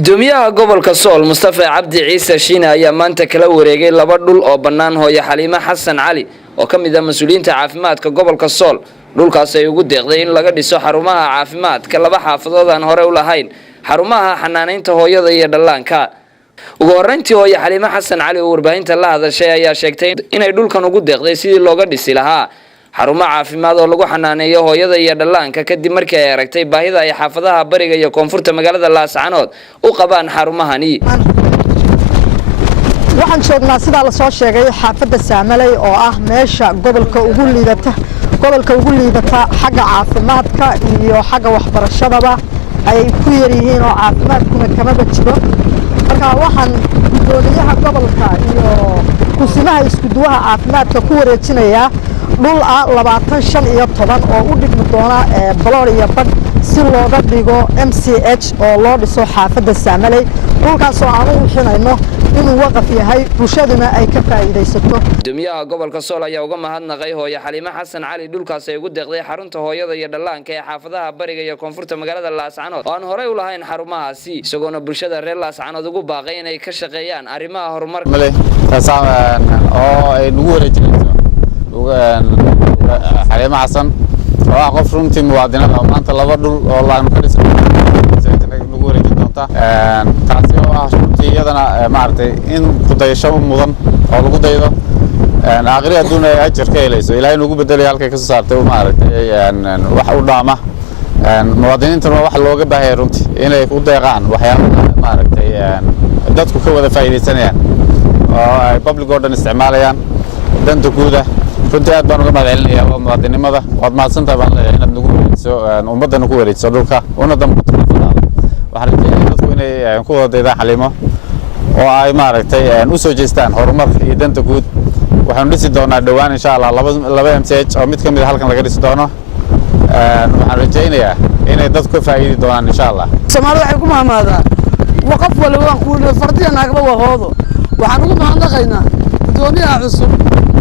gudoomiyaha gobolka Sool Mustafa Cabdi Ciise Shiina ayaa maanta kala wareegay laba dhul oo banaan hooyo Xaliima Xasan Cali oo kamid ah mas'uuliyiinta caafimaadka gobolka Sool. dhulkaas ay ugu deeqday in laga dhiso xarumaha caafimaadka laba xaafadood aan hore u lahayn, xarumaha xanaaneynta hooyada iyo dhallaanka. ugu horeyntii hooyo Xaliima Xasan Cali oo warbaahinta la hadashay ayaa sheegtay inay dhulkan ugu deeqday sidii looga dhisi lahaa xarumo caafimaad oo lagu xanaaneeyo hooyada iyo dhallaanka kadib markii ay aragtay baahida ay xaafadaha bariga iyo koonfurta magaalada Laascaanood u qabaan xarumahani. waxaan joognaa sida la soo sheegay xaafadda Saamalay oo ah meesha gobolka ugu liidata xagga caafimaadka iyo xagga waxbarashadaba ay ku yar yihiin oo caafimaadkuna kama jiro. marka waxaan gudoomiyaha gobolka iyo kusimaha isku duwaha caafimaadka ku wareejinayaa dhul ah 25 oo u dhigmi doona baloor iyo badh si looga dhigo MCH oo loo dhiso xaafadda Saamalay. dhulkaas oo aan u xinayno inuu waqaf yahay bulshaduna ay ka faa'iideysato. gudoomiyaha gobolka Sool ayaa uga mahadnaqay hooyo Xaliima Xasan Cali dhulkaas ay ugu deeqday xarunta hooyada iyo dhallaanka ee xaafadaha bariga iyo koonfurta magaalada Laascaanood oo aan hore u lahayn xarumahaasi, isagoona bulshada reer Laascaanood ugu baaqay inay ka shaqeeyaan arrimaha horumarka oo ay ugu wareejinayso Xaliima Xasan oo qof runtii muwaadinada oo maanta laba dhul oo laan ka dhisay ugu wareejin doonta taasi oo ah iyadana maartay in ku dayasho mudan oo lagu daydo aqri adduun ay ajar ka helayso ilaahay ugu bedelay halka ka soo saartay maartay wax u dhaama muwaadiniinta wax looga baahay runtii inay ku deeqaan waxyaabo maartay dadku ka wada faa'iideysanayaan oo ay public order isticmaalayaan danta guud runtii aad baan uga mahadcelinayaa muwaadinimada waad mahadsantahay baan leeyahay inaad nagu wareejiso ummadana ku wareejiso dhulka una dambe waxaan rajaynayaa dadku inay ku wada deedaan Xaliimo oo ay maaragtay u soo jeestaan horumar iyo danta guud. waxaan dhisi doonaa dhawaan insha Allah laba MCH oo mid kamid ah halkan laga dhisi doono. waxaan rajaynayaa inay dadku ka faa'iidi doonaan insha Allah. Soomaalidu waxay ku mahadnaqaan waqaf walba ku fardiyan naagba waqoodo. waxaan ugu mahadnaqaynaa gudoomiyaha cusub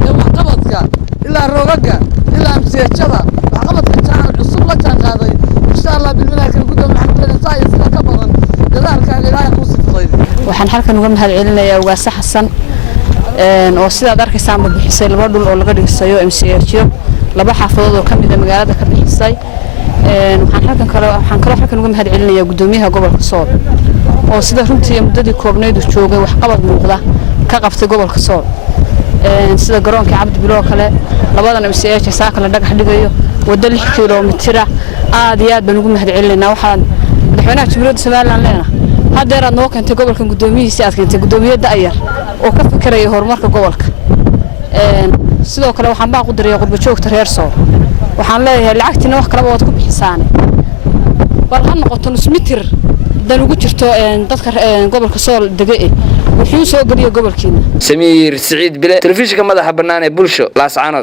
ee waxqabadka ilaa roogaga ilaa MCH-da waxqabadka jaan cusub la jaan qaaday insha Allah bilmilaha kala gudoomiyaha maxamed saayid sida ka badan dadaalka ilaahay ku sifaday. waxaan halkan uga mahadcelinayaa Ugaasa Xasan oo sidaad arkaysaan bixisay laba dhul oo laga dhisayo MCH laba xaafadood oo kamid ah magaalada ka bixisay. waxaan kaloo halkan uga mahadcelinayaa gudoomiyaha gobolka Sool oo sida runtii muddadii koobneed u joogay waxqabad muuqda ka qabtay gobolka Sool. sida garoonka Cabdi Bilo kale labadan MCH saaka la dhagax dhigayo wada 6 kiiloomitir aad iyo aad baan ugu mahadcelinaynaa. waxaan madaxweynaha Jamhuuriyadda Soomaaliland leenahay hadeer aad noo keentay gobolkan gudoomiyihiisa aad keentay gudoomiyada ayar oo ka fikiraya horumarka gobolka. sidoo kale waxaan baa ku diray qurbo joogta reer Sool waxaan leeyahay lacagtina wax kale waad ku bixisaan bal ha noqoto nus mitir dan ugu jirto dadka gobolka Sool degay wuxuu soo galiyo gobolkiina. Samiir Saciid Bile, telefishinka madaxa bannaan ee bulsho Laascaanood.